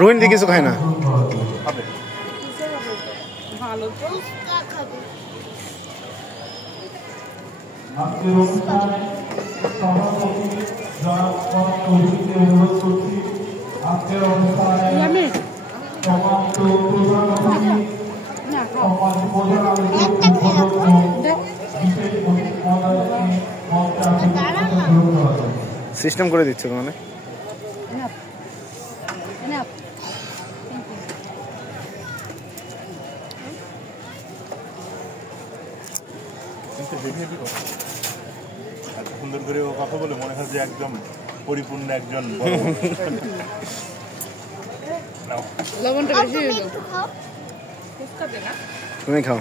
রোহিণ দিয়ে কিছু খায় না। সিস্টেম করে দিচ্ছে মানে সুন্দর করে কথা বলে মনে হয় যে একদম পরিপূর্ণ একজন তুমি খাও।